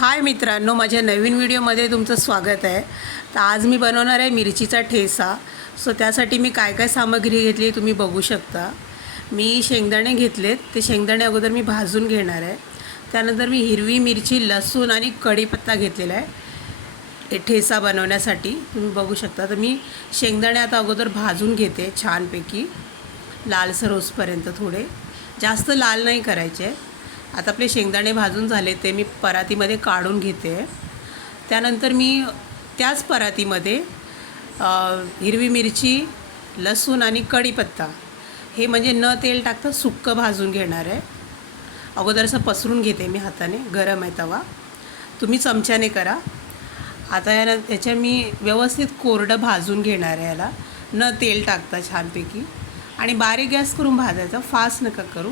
हाय मित्रांनो माझ्या नवीन व्हिडिओमध्ये तुमचं स्वागत आहे. तर आज मी बनवणार आहे मिरचीचा ठेसा. सो त्यासाठी मी काय काय सामग्री घेतली आहे तुम्ही बघू शकता. मी शेंगदाणे घेतलेत. ते शेंगदाणे अगोदर मी भाजून घेणार आहे. त्यानंतर मी हिरवी मिरची लसूण आणि कढीपत्ता घेतलेला आहे. हे ठेसा बनवण्यासाठी तुम्ही बघू शकता. तर मी शेंगदाणे आता अगोदर भाजून घेते छानपैकी. लालसर होसपर्यंत थोडे. जास्त लाल नाही करायचे. आता आपले शेंगदाणे भाजून झाले ते मी परातीमध्ये काढून घेते. त्यानंतर मी त्याच परातीमध्ये हिरवी मिरची लसूण आणि कढीपत्ता हे म्हणजे न तेल टाकता सुक्कं भाजून घेणार आहे. अगोदर असं पसरून घेते मी हाताने गरम आहे तवा. तुम्ही चमच्याने करा. आता याला याच्या मी व्यवस्थित कोरडं भाजून घेणार आहे याला. न तेल टाकता छानपैकी. आणि बारीक गॅस करून भाजायचा फास्ट नका करू.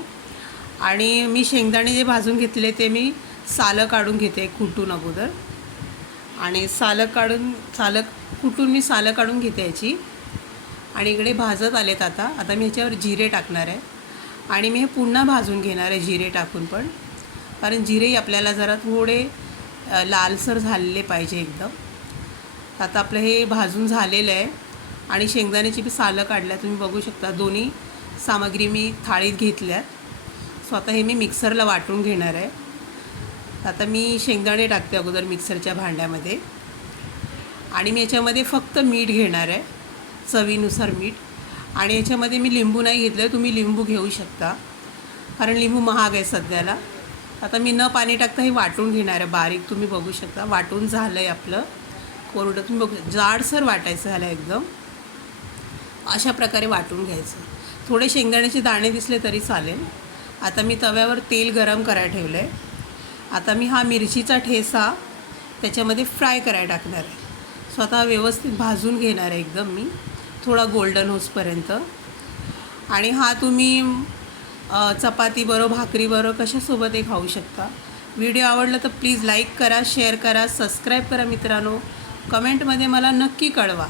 आणि मी शेंगदाणे जे भाजून घेतले ते मी सालं काढून घेते कुटून अगोदर. आणि सालं काढून सालं कुटून मी सालं काढून घेते याची. आणि इकडे भाजत आलेत आता. आता मी ह्याच्यावर जिरे टाकणार आहे. आणि मी हे पुन्हा भाजून घेणार आहे जिरे टाकून पण. कारण जिरेही आपल्याला जरा थोडे लालसर झालेले पाहिजे एकदम. आता आपलं हे भाजून झालेलं आहे. आणि शेंगदाण्याची बी सालं काढल्या तुम्ही बघू शकता. दोन्ही सामग्री मी थाळीत घेतल्यात. सो आता हे मी मिक्सरला वाटून घेणार आहे. आता मी शेंगदाणे टाकते अगोदर मिक्सरच्या भांड्यामध्ये. आणि मी याच्यामध्ये फक्त मीठ घेणार आहे चवीनुसार मीठ. आणि याच्यामध्ये मी लिंबू नाही घेतलं आहे तुम्ही लिंबू घेऊ शकता. कारण लिंबू महाग आहे सध्याला. आता मी न पाणी टाकता हे वाटून घेणार आहे बारीक तुम्ही बघू शकता. वाटून झालं आहे आपलं. कोरडं तुम्ही बघू जाडसर वाटायचं झालं एकदम. अशा प्रकारे वाटून घ्यायचं. थोडे शेंगदाण्याचे दाणे दिसले तरी चालेल. आता मी तव्यावर तेल गरम करायला ठेवलं आहे आता मी हा मिरचीचा ठेसा त्याच्यामध्ये फ्राय करायला टाकणार आहे. स्वतः व्यवस्थित भाजून घेणार आहे एकदम मी. थोडा गोल्डन होसपर्यंत आणि हा तुम्ही अ, चपातीबरोबर भाकरीबरोबर कशासोबतही खाऊ शकता? व्हिडिओ आवडला तर प्लीज लाईक करा शेअर करा सबस्क्राईब करा मित्रांनो. कमेंटमध्ये मला नक्की कळवा.